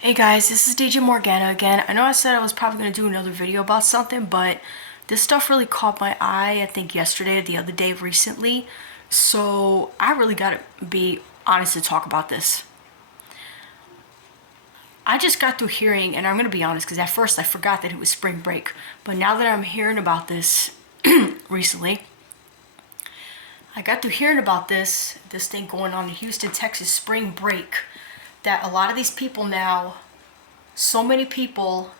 Hey guys, this is DJ Morgana again. I know I said I was probably going to do another video about something, but this stuff really caught my eye, I think yesterday or the other day recently. So I really got to be honest to talk about this. I just got through hearing, and I'm going to be honest because at first I forgot that it was spring break. But now that I'm hearing about this recently, I got through hearing about this thing going on in Houston, Texas, spring break. That a lot of these people now, so many people,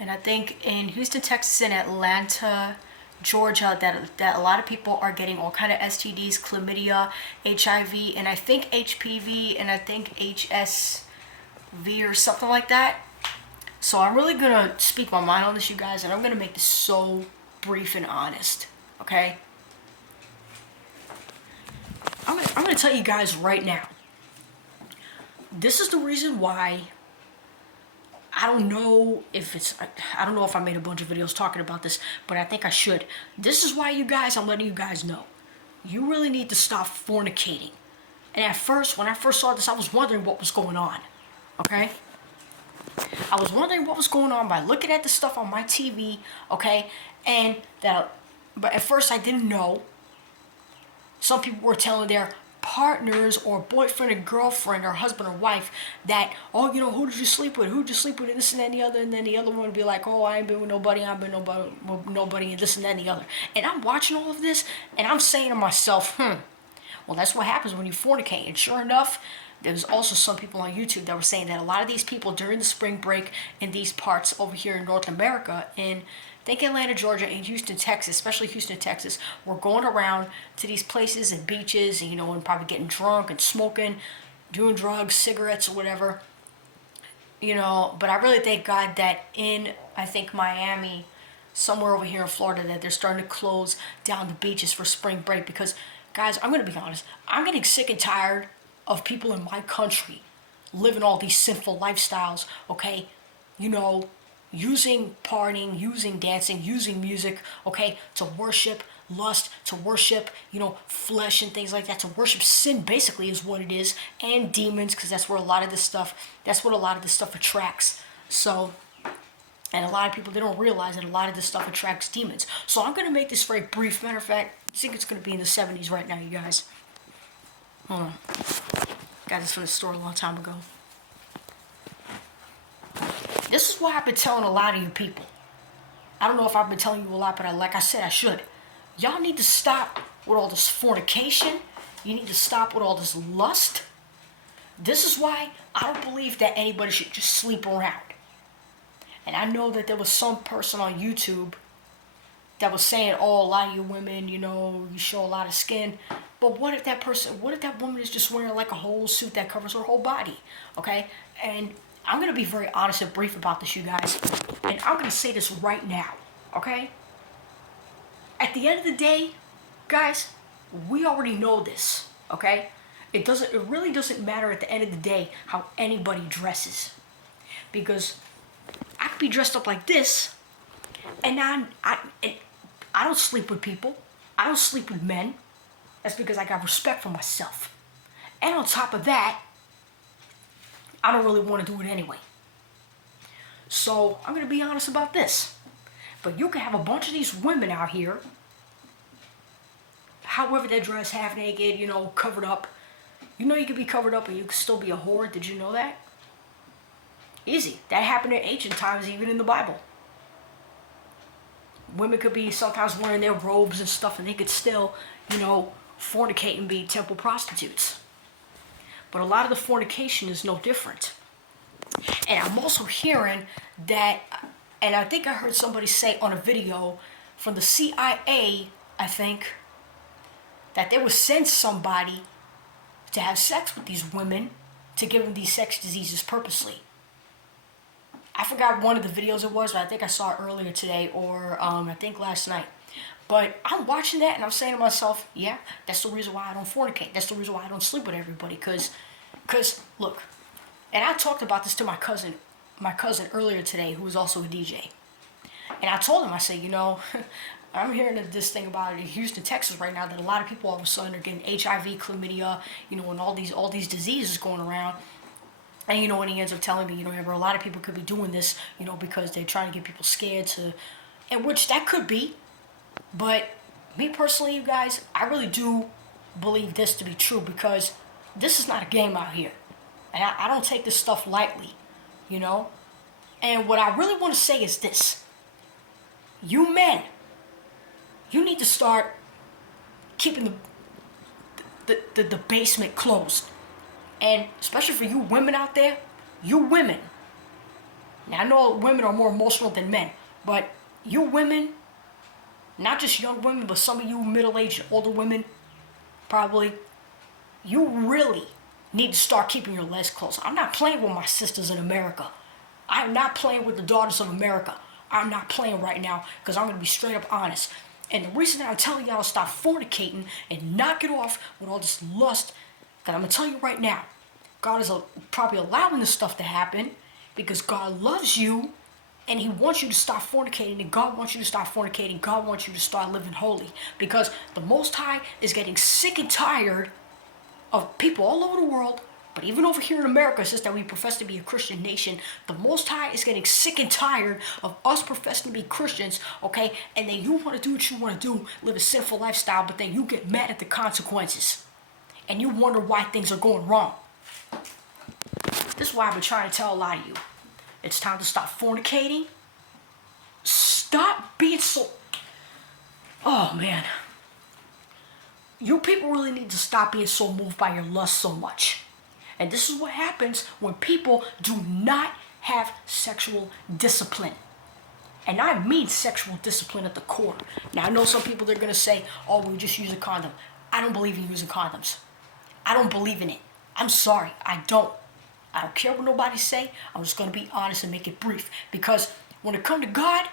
and I think in Houston, Texas, and Atlanta, Georgia, that a lot of people are getting all kind of STDs, chlamydia, HIV, and I think HPV, and I think HSV or something like that. So I'm really gonna speak my mind on this, you guys, and I'm gonna make this so brief and honest. Okay, I'm gonna tell you guys right now. This is the reason why I don't know if it's, I don't know if I made a bunch of videos talking about this, but I think I should. This is why, you guys, I'm letting you guys know. You really need to stop fornicating. And at first, when I first saw this, I was wondering what was going on. Okay? I was wondering what was going on by looking at the stuff on my TV, okay? And that, but at first I didn't know. Some people were telling their partners or boyfriend and girlfriend or husband or wife that, oh, you know, who did you sleep with? Who did you sleep with? And this and that and the other. And then the other one would be like, oh, I ain't been with nobody. I've been with nobody and this and that and the other. And I'm watching all of this and I'm saying to myself, well, that's what happens when you fornicate. And sure enough, there's also some people on YouTube that were saying that a lot of these people during the spring break in these parts over here in North America, in I think Atlanta, Georgia, and Houston, Texas, especially Houston, Texas, were going around to these places and beaches, and, you know, and probably getting drunk and smoking, doing drugs, cigarettes, or whatever, you know. But I really thank God that in, I think, Miami, somewhere over here in Florida, that they're starting to close down the beaches for spring break because, guys, I'm going to be honest, I'm getting sick and tired of people in my country living all these sinful lifestyles, okay? You know, using partying, using dancing, using music, okay, to worship lust, to worship, you know, flesh and things like that, to worship sin basically is what it is, and demons, because that's where a lot of this stuff, that's what a lot of this stuff attracts. So, and a lot of people, they don't realize that a lot of this stuff attracts demons. So I'm going to make this very brief. Matter of fact, I think it's going to be in the 70s right now, you guys. Hold on. Got this from the store a long time ago. This is why I've been telling a lot of you people. I don't know if I've been telling you a lot, but like I said, I should. Y'all need to stop with all this fornication. You need to stop with all this lust. This is why I don't believe that anybody should just sleep around. And I know that there was some person on YouTube that was saying, oh, a lot of you women, you know, you show a lot of skin. But what if that person, what if that woman is just wearing like a whole suit that covers her whole body? Okay? And I'm going to be very honest and brief about this, you guys. And I'm going to say this right now. Okay? At the end of the day, guys, we already know this. Okay? It really doesn't matter at the end of the day how anybody dresses. Because I could be dressed up like this, and I don't sleep with people. I don't sleep with men. That's because I got respect for myself. And on top of that, I don't really want to do it anyway. So I'm going to be honest about this. But you can have a bunch of these women out here, however they dress, half naked, you know, covered up. You know you can be covered up and you can still be a whore. Did you know that? Easy. That happened in ancient times, even in the Bible. Women could be sometimes wearing their robes and stuff, and they could still, you know, fornicate and be temple prostitutes. But a lot of the fornication is no different. And I'm also hearing that, and I think I heard somebody say on a video from the CIA, I think, that they would send somebody to have sex with these women to give them these sex diseases purposely. I forgot one of the videos it was, but I think I saw it earlier today or I think last night. But I'm watching that and I'm saying to myself, yeah, that's the reason why I don't fornicate. That's the reason why I don't sleep with everybody. Because look, and I talked about this to my cousin earlier today, who was also a DJ. And I told him, I said, you know, I'm hearing this thing about it in Houston, Texas right now, that a lot of people all of a sudden are getting HIV, chlamydia, you know, and all these diseases going around. And, and he ends up telling me, Amber, a lot of people could be doing this, because they're trying to get people scared to, and which that could be. But me personally, you guys, I really do believe this to be true, because this is not a game out here. And I don't take this stuff lightly, And what I really want to say is this. You men, you need to start keeping the basement closed. And especially for you women out there, you women. Now I know women are more emotional than men, but you women, not just young women, but some of you middle-aged, older women, probably, you really need to start keeping your legs closed. I'm not playing with my sisters in America. I'm not playing with the daughters of America. I'm not playing right now, because I'm going to be straight up honest. And the reason that I'm telling y'all to stop fornicating and knock it off with all this lust, that I'm going to tell you right now, God is probably allowing this stuff to happen because God loves you and he wants you to stop fornicating, and God wants you to stop fornicating. God wants you to start living holy, because the Most High is getting sick and tired of people all over the world, but even over here in America, since that we profess to be a Christian nation, the Most High is getting sick and tired of us professing to be Christians, okay? And then you want to do what you want to do, live a sinful lifestyle, but then you get mad at the consequences. And you wonder why things are going wrong. This is why I've been trying to tell a lot of you. It's time to stop fornicating. Stop being so... Oh, man. You people really need to stop being so moved by your lust so much. And this is what happens when people do not have sexual discipline. And I mean sexual discipline at the core. Now, I know some people, they're going to say, oh, we just use a condom. I don't believe in using condoms. I don't believe in it. I'm sorry, I don't. I don't care what nobody say. I'm just going to be honest and make it brief. Because when it comes to God,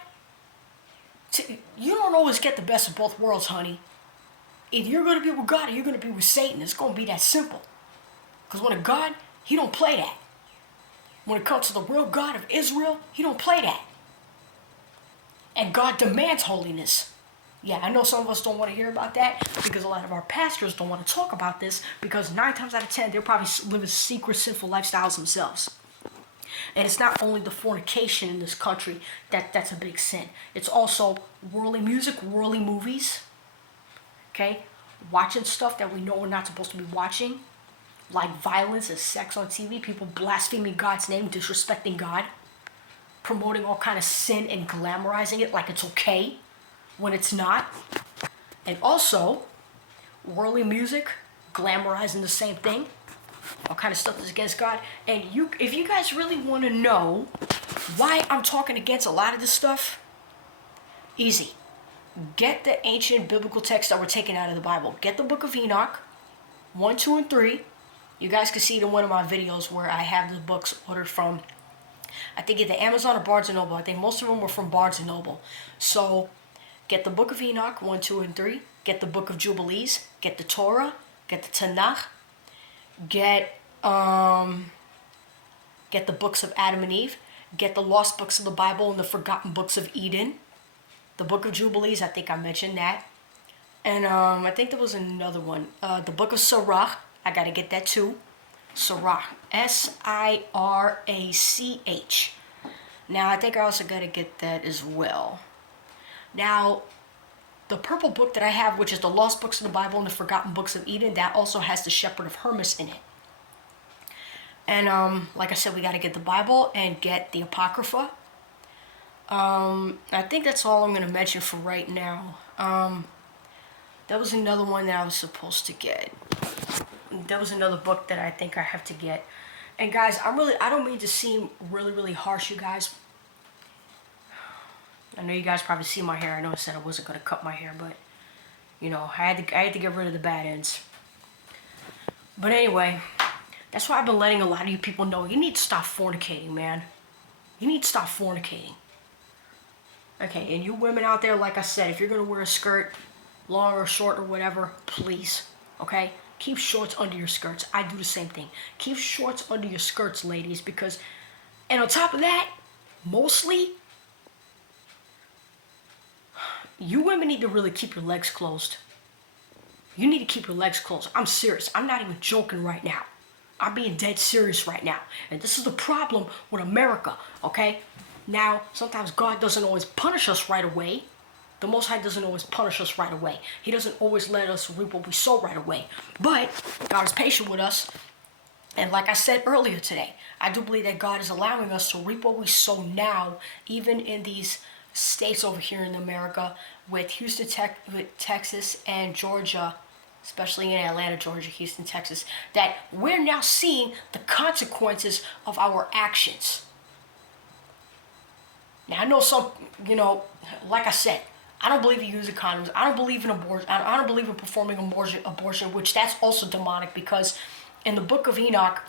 you don't always get the best of both worlds, honey. Either you're going to be with God or you're going to be with Satan. It's going to be that simple. Because when a God, he don't play that. When it comes to the real God of Israel, he don't play that. And God demands holiness. Yeah, I know some of us don't want to hear about that because a lot of our pastors don't want to talk about this, because 9 times out of 10, they're probably living secret sinful lifestyles themselves. And it's not only the fornication in this country that's a big sin. It's also worldly music, worldly movies, okay? Watching stuff that we know we're not supposed to be watching, like violence and sex on TV, people blaspheming God's name, disrespecting God, promoting all kind of sin and glamorizing it like it's okay when it's not. And also, worldly music, glamorizing the same thing. All kind of stuff that's against God. And if you guys really want to know why I'm talking against a lot of this stuff, easy. Get the ancient biblical texts that were taken out of the Bible. Get the book of Enoch, 1, 2, and 3. You guys can see it in one of my videos where I have the books ordered from, I think either Amazon or Barnes & Noble. I think most of them were from Barnes & Noble. So, get the book of Enoch, 1, 2, and 3. Get the book of Jubilees. Get the Torah. Get the Tanakh. Get the books of Adam and Eve. Get the lost books of the Bible and the forgotten books of Eden. The book of Jubilees, I think I mentioned that. And I think there was another one. The book of Sirach. I got to get that too. Sirach. S-I-R-A-C-H. Now, I think I also got to get that as well. Now, the purple book that I have, which is the lost books of the Bible and the forgotten books of Eden, that also has the Shepherd of Hermas in it. And like I said, we got to get the Bible and get the Apocrypha. I think that's all I'm going to mention for right now. That was another one that I was supposed to get. That was another book that I think I have to get. And guys, I don't mean to seem really, really harsh, you guys. I know you guys probably see my hair. I know I said I wasn't going to cut my hair, but, I had to get rid of the bad ends. But anyway, that's why I've been letting a lot of you people know you need to stop fornicating, man. You need to stop fornicating. Okay, and you women out there, like I said, if you're going to wear a skirt, long or short or whatever, please, okay? Keep shorts under your skirts. I do the same thing. Keep shorts under your skirts, ladies, because, and on top of that, mostly, you women need to really keep your legs closed. You need to keep your legs closed. I'm serious. I'm not even joking right now. I'm being dead serious right now. And this is the problem with America, okay? Now, sometimes God doesn't always punish us right away. The Most High doesn't always punish us right away. He doesn't always let us reap what we sow right away. But God is patient with us. And like I said earlier today, I do believe that God is allowing us to reap what we sow now, even in these states over here in America, with Houston, with Texas, and Georgia, especially in Atlanta, Georgia, Houston, Texas, that we're now seeing the consequences of our actions. Now, I know some, like I said, I don't believe in using condoms. I don't believe in abortion. I don't believe in performing abortion, which that's also demonic, because in the book of Enoch,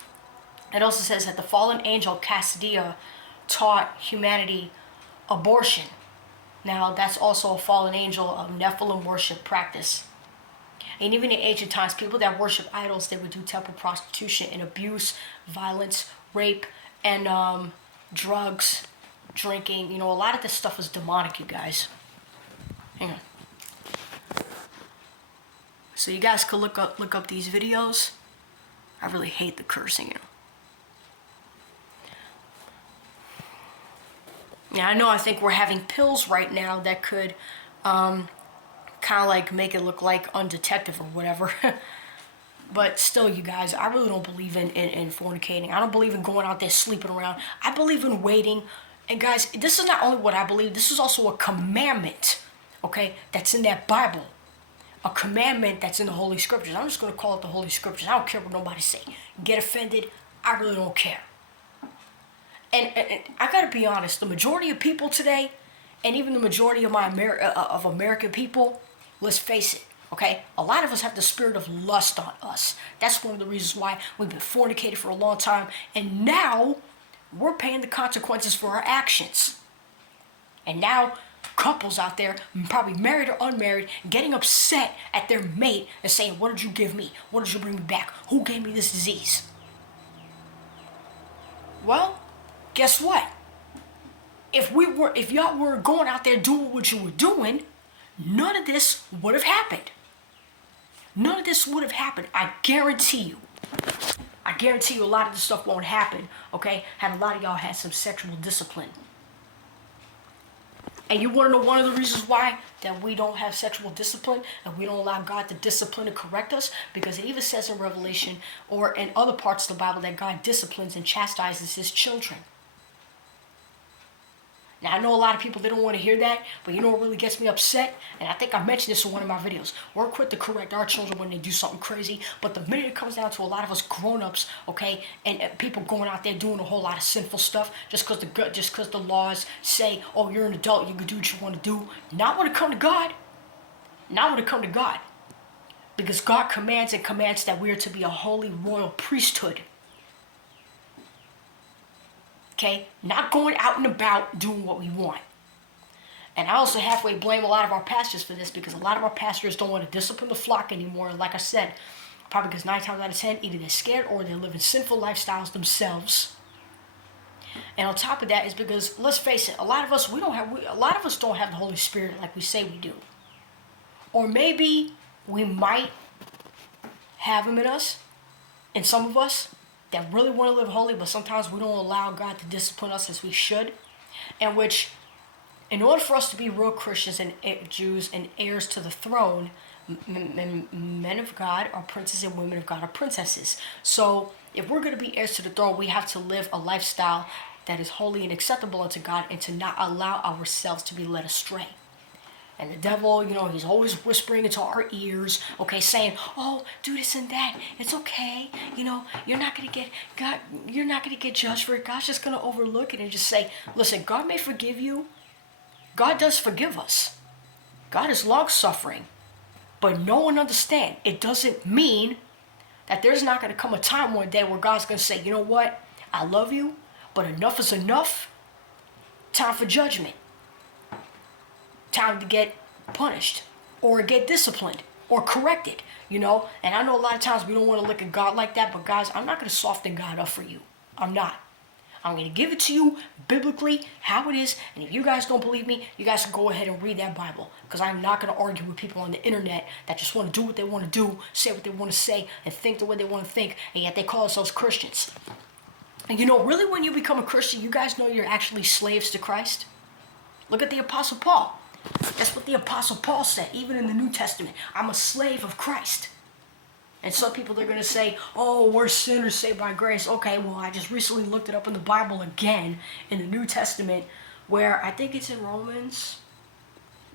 it also says that the fallen angel Cassidia taught humanity abortion. Now, that's also a fallen angel of Nephilim worship practice. And even in ancient times, people that worship idols, they would do temple prostitution and abuse, violence, rape, and drugs, drinking. A lot of this stuff is demonic, you guys. Hang on. So you guys could look up these videos. I really hate the cursing. Yeah, I know. I think we're having pills right now that could kind of like make it look like undetective or whatever. But still, you guys, I really don't believe in fornicating. I don't believe in going out there sleeping around. I believe in waiting. And guys, this is not only what I believe, this is also a commandment, okay, that's in that Bible. A commandment that's in the Holy Scriptures. I'm just going to call it the Holy Scriptures. I don't care what nobody say. Get offended, I really don't care. And I got to be honest, the majority of people today, and even the majority of American people, let's face it, okay? A lot of us have the spirit of lust on us. That's one of the reasons why we've been fornicated for a long time. And now we're paying the consequences for our actions. And now couples out there, probably married or unmarried, getting upset at their mate and saying, what did you give me? What did you bring me back? Who gave me this disease? Well, guess what? If y'all were going out there doing what you were doing, none of this would have happened. None of this would have happened. I guarantee you. I guarantee you a lot of this stuff won't happen, okay? Had a lot of y'all had some sexual discipline. And you want to know one of the reasons why that we don't have sexual discipline and we don't allow God to discipline and correct us? Because it even says in Revelation or in other parts of the Bible that God disciplines and chastises his children. Now, I know a lot of people, they don't want to hear that, but you know what really gets me upset? And I think I mentioned this in one of my videos. We're quick to correct our children when they do something crazy, but the minute it comes down to a lot of us grown-ups, okay, and people going out there doing a whole lot of sinful stuff just because the laws say, oh, you're an adult, you can do what you want to do. Not when it comes to God. Not when it comes to God. Because God commands that we are to be a holy royal priesthood. Okay, not going out and about doing what we want. And I also halfway blame a lot of our pastors for this, because a lot of our pastors don't want to discipline the flock anymore. And like I said, probably because 9 times out of 10, either they're scared or they're living sinful lifestyles themselves. And on top of that is because, let's face it, a lot of us don't have the Holy Spirit like we say we do. Or maybe we might have him in us, in some of us, that really want to live holy, but sometimes we don't allow God to discipline us as we should. And which, in order for us to be real Christians and Jews and heirs to the throne, men of God are princes and women of God are princesses. So if we're going to be heirs to the throne, we have to live a lifestyle that is holy and acceptable unto God, and to not allow ourselves to be led astray. And the devil, he's always whispering into our ears, okay, saying, oh, do this and that. It's okay. You're not going to get God, you're not going to get judged for it. God's just going to overlook it and just say, listen, God may forgive you. God does forgive us. God is long-suffering. But no one understands. It doesn't mean that there's not going to come a time one day where God's going to say, you know what? I love you, but enough is enough. Time for judgment. Time to get punished or get disciplined or corrected, And I know a lot of times we don't want to look at God like that, but guys, I'm not going to soften God up for you. I'm not. I'm going to give it to you biblically how it is, and if you guys don't believe me, you guys can go ahead and read that Bible, because I'm not going to argue with people on the internet that just want to do what they want to do, say what they want to say, and think the way they want to think, and yet they call themselves Christians. And you know, really when you become a Christian, you guys know you're actually slaves to Christ? Look at the Apostle Paul. That's what the Apostle Paul said, even in the New Testament. I'm a slave of Christ. And some people, they're going to say, oh, we're sinners saved by grace. Okay, well, I just recently looked it up in the Bible again, in the New Testament, where I think it's in Romans.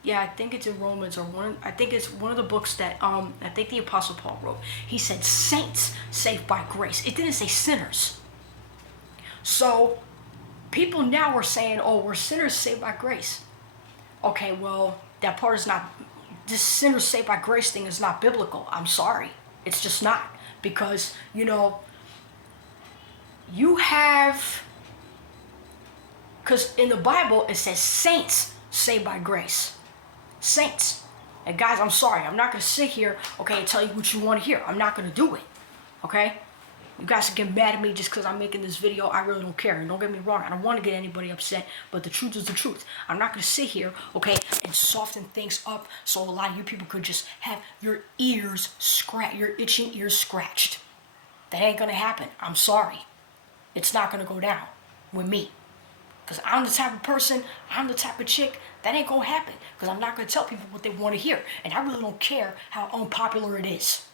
Yeah, I think it's in Romans, or I think it's one of the books that I think the Apostle Paul wrote. He said saints saved by grace. It didn't say sinners. So people now are saying, oh, we're sinners saved by grace. Okay, well, that part is not, this sinners saved by grace thing is not biblical. I'm sorry. It's just not. Because, you know, you have, because in the Bible it says saints saved by grace. Saints. And guys, I'm sorry. I'm not going to sit here, okay, and tell you what you want to hear. I'm not going to do it. Okay? You guys can get mad at me just because I'm making this video. I really don't care. And don't get me wrong. I don't want to get anybody upset. But the truth is the truth. I'm not going to sit here, okay, and soften things up so a lot of you people could just have your ears scratched, your itching ears scratched. That ain't going to happen. I'm sorry. It's not going to go down with me. Because I'm the type of person, I'm the type of chick, that ain't going to happen. Because I'm not going to tell people what they want to hear. And I really don't care how unpopular it is.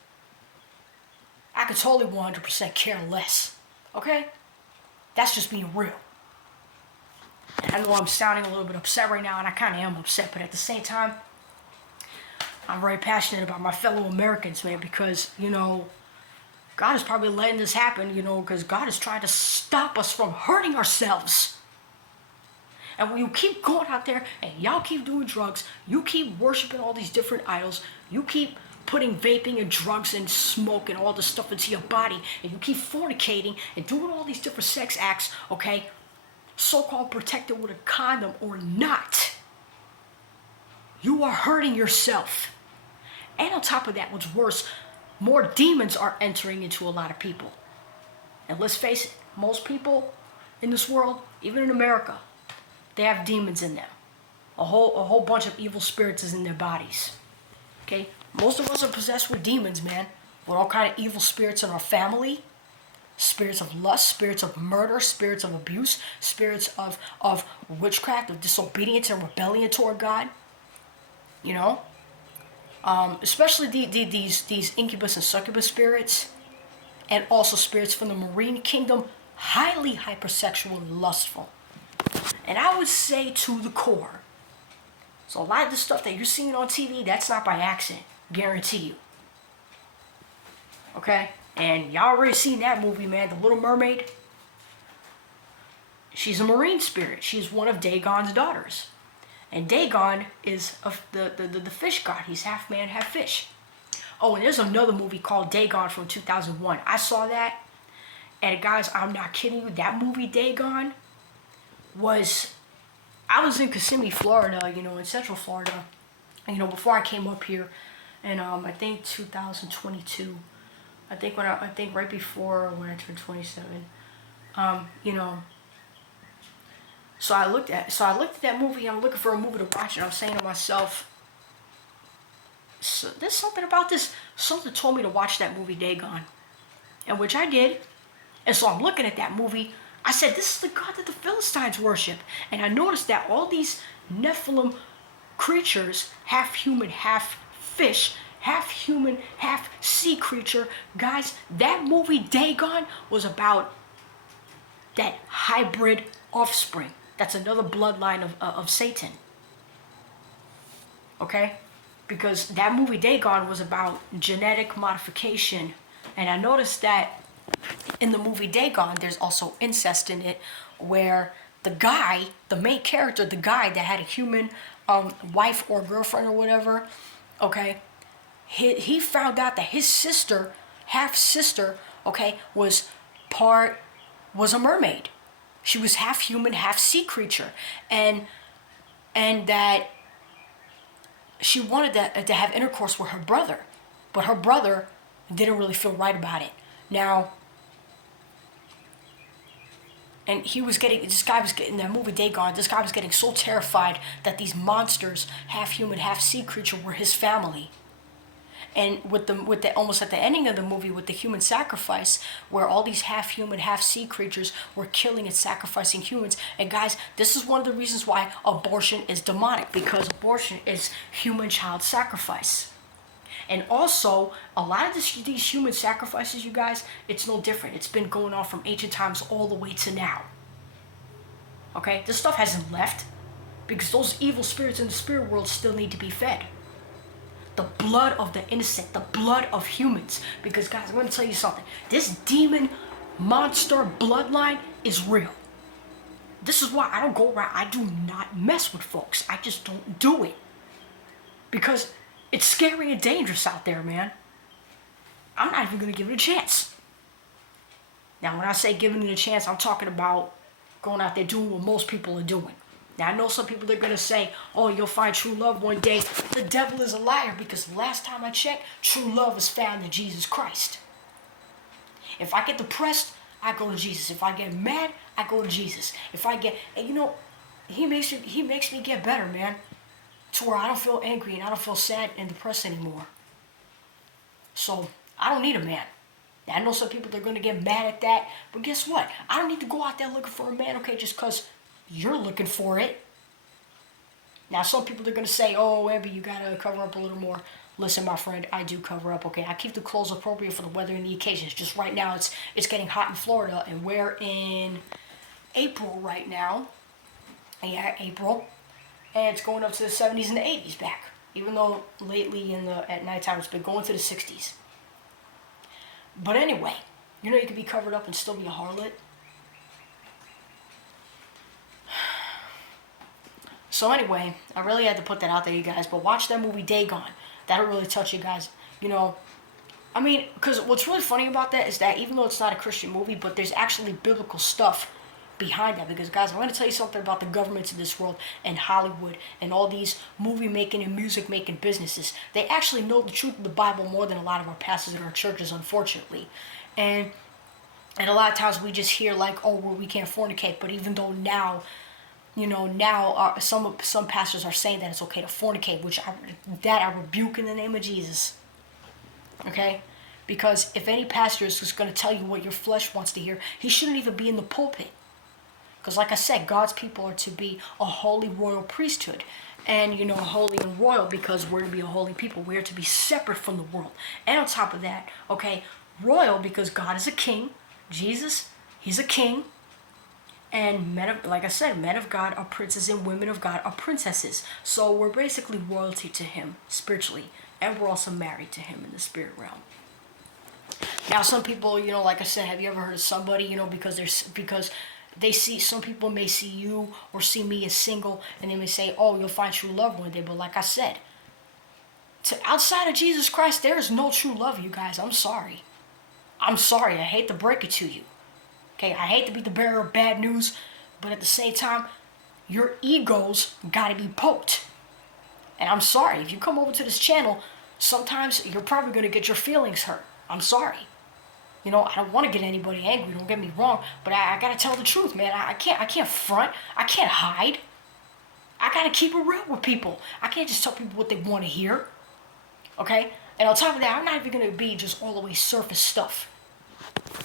I could totally 100% care less. Okay? That's just being real. And I know I'm sounding a little bit upset right now, and I kind of am upset, but at the same time, I'm very passionate about my fellow Americans, man, because, you know, God is probably letting this happen, you know, because God is trying to stop us from hurting ourselves. And when you keep going out there and y'all keep doing drugs, you keep worshiping all these different idols, you keep putting vaping and drugs and smoke and all this stuff into your body, and you keep fornicating and doing all these different sex acts, okay, so-called protected with a condom or not, you are hurting yourself. And on top of that, what's worse, more demons are entering into a lot of people. And let's face it, most people in this world, even in America, they have demons in them. A whole bunch of evil spirits is in their bodies. Okay? Most of us are possessed with demons, man. With all kind of evil spirits in our family. Spirits of lust, spirits of murder, spirits of abuse, spirits of witchcraft, of disobedience and rebellion toward God. You know? Especially these incubus and succubus spirits. And also spirits from the marine kingdom. Highly hypersexual and lustful. And I would say to the core. So a lot of the stuff that you're seeing on TV, that's not by accident. Guarantee you. Okay? And y'all already seen that movie, man. The Little Mermaid. She's a marine spirit. She's one of Dagon's daughters. And Dagon is the fish god. He's half man, half fish. Oh, and there's another movie called Dagon from 2001. I saw that. And guys, I'm not kidding you. That movie, Dagon, was... I was in Kissimmee, Florida, you know, in Central Florida, you know, before I came up here, and I think 2022, I think right before when I turned 27, you know. So I looked at that movie. I'm looking for a movie to watch, and I'm saying to myself, so, there's something about this. Something told me to watch that movie Dagon, and which I did, and so I'm looking at that movie. I said, this is the God that the Philistines worship. And I noticed that all these Nephilim creatures, half human, half fish, half human, half sea creature, guys, that movie Dagon was about that hybrid offspring. That's another bloodline of Satan. Okay? Because that movie Dagon was about genetic modification. And I noticed that in the movie Dagon, there's also incest in it, where the guy, the main character, the guy that had a human wife or girlfriend or whatever, okay, he found out that his sister, half sister, okay, was a mermaid. She was half human, half sea creature, and that she wanted to have intercourse with her brother, but her brother didn't really feel right about it. Now, And this guy was getting, that movie Dagon, this guy was getting so terrified that these monsters, half human, half sea creature, were his family. And with the almost at the ending of the movie, with the human sacrifice, where all these half human, half sea creatures were killing and sacrificing humans. And guys, this is one of the reasons why abortion is demonic, because abortion is human child sacrifice. And also, a lot of these human sacrifices, you guys, it's no different. It's been going on from ancient times all the way to now. Okay? This stuff hasn't left, because those evil spirits in the spirit world still need to be fed. The blood of the innocent, the blood of humans. Because guys, I'm going to tell you something. This demon monster bloodline is real. This is why I don't go around, I do not mess with folks. I just don't do it. Because it's scary and dangerous out there, man. I'm not even going to give it a chance. Now, when I say giving it a chance, I'm talking about going out there doing what most people are doing. Now, I know some people are going to say, oh, you'll find true love one day. The devil is a liar, because last time I checked, true love is found in Jesus Christ. If I get depressed, I go to Jesus. If I get mad, I go to Jesus. If I get, and you know, he makes me get better, man. To where I don't feel angry and I don't feel sad and depressed anymore. So, I don't need a man. Now, I know some people, they're going to get mad at that. But guess what? I don't need to go out there looking for a man, okay, just because you're looking for it. Now, some people are going to say, oh, Abby, you got to cover up a little more. Listen, my friend, I do cover up, okay? I keep the clothes appropriate for the weather and the occasions. Just right now, it's getting hot in Florida, and we're in April right now. Yeah, April. And it's going up to the 70s and the 80s back. Even though lately at nighttime it's been going to the 60s. But anyway, you know you can be covered up and still be a harlot. So anyway, I really had to put that out there, you guys. But watch that movie Dagon. That'll really touch you guys. You know, I mean, because what's really funny about that is that even though it's not a Christian movie, but there's actually biblical stuff behind that. Because guys, I'm going to tell you something about the governments of this world and Hollywood and all these movie making and music making businesses. They actually know the truth of the Bible more than a lot of our pastors in our churches, unfortunately. And a lot of times we just hear like, oh, well, we can't fornicate. But even though now, you know, some pastors are saying that it's okay to fornicate, which I rebuke in the name of Jesus. Okay? Because if any pastor is just going to tell you what your flesh wants to hear, he shouldn't even be in the pulpit. Because like I said, God's people are to be a holy royal priesthood. And, you know, holy and royal because we're to be a holy people. We're to be separate from the world. And on top of that, okay, royal because God is a king. Jesus, he's a king. And like I said, men of God are princes and women of God are princesses. So we're basically royalty to him spiritually. And we're also married to him in the spirit realm. Now, some people, you know, like I said, have you ever heard of somebody, you know, because they see, some people may see you or see me as single, and they may say, oh, you'll find true love one day. But like I said, outside of Jesus Christ, there is no true love, you guys. I'm sorry. I'm sorry. I hate to break it to you. Okay, I hate to be the bearer of bad news, but at the same time, your egos gotta be poked. And I'm sorry, if you come over to this channel, sometimes you're probably gonna get your feelings hurt. I'm sorry. You know, I don't want to get anybody angry, don't get me wrong, but I gotta tell the truth, man. I can't front, I can't hide. I gotta keep it real with people. I can't just tell people what they want to hear. Okay? And on top of that, I'm not even gonna be just all the way surface stuff.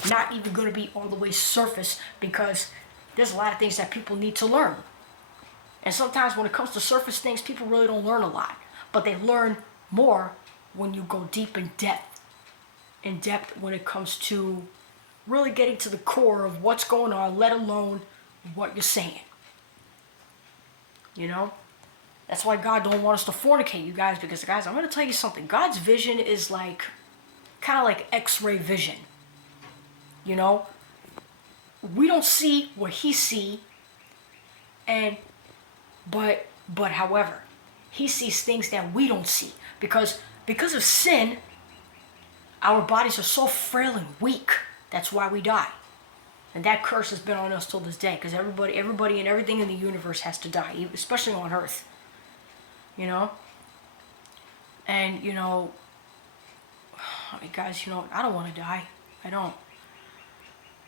Not even going to be all the way surface because there's a lot of things that people need to learn. And sometimes when it comes to surface things, people really don't learn a lot. But they learn more when you go deep in depth. In depth when it comes to really getting to the core of what's going on, let alone what you're saying. You know? That's why God don't want us to fornicate, you guys. Because, guys, I'm going to tell you something. God's vision is like, kind of like X-ray vision. You know, we don't see what he see, but however, he sees things that we don't see because of sin, our bodies are so frail and weak. That's why we die, and that curse has been on us till this day. Because everybody, and everything in the universe has to die, especially on Earth. You know, and you know, guys, you know, I don't want to die. I don't.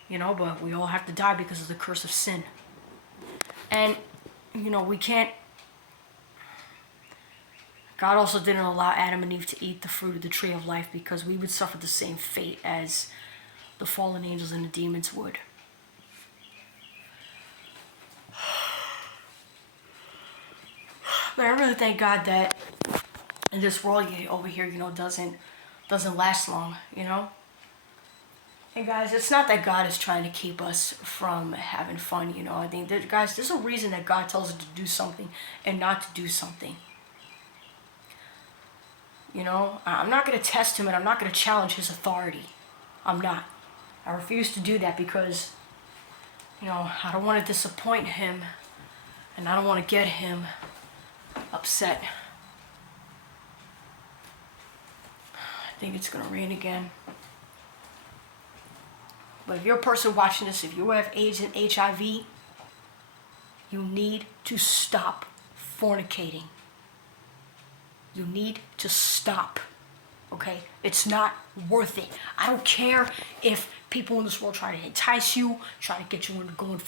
you know, but we all have to die because of the curse of sin. And, you know, we can't. God also didn't allow Adam and Eve to eat the fruit of the tree of life because we would suffer the same fate as the fallen angels and the demons would. But I really thank God that in this world over here, you know, doesn't last long, you know. And guys, it's not that God is trying to keep us from having fun, you know. I think that, guys, there's a reason that God tells us to do something and not to do something. You know, I'm not going to test him and I'm not going to challenge his authority. I'm not. I refuse to do that because, you know, I don't want to disappoint him and I don't want to get him upset. I think it's going to rain again. But if you're a person watching this, if you have AIDS and HIV, you need to stop fornicating. You need to stop. Okay? It's not worth it. I don't care if people in this world try to entice you, try to get you into going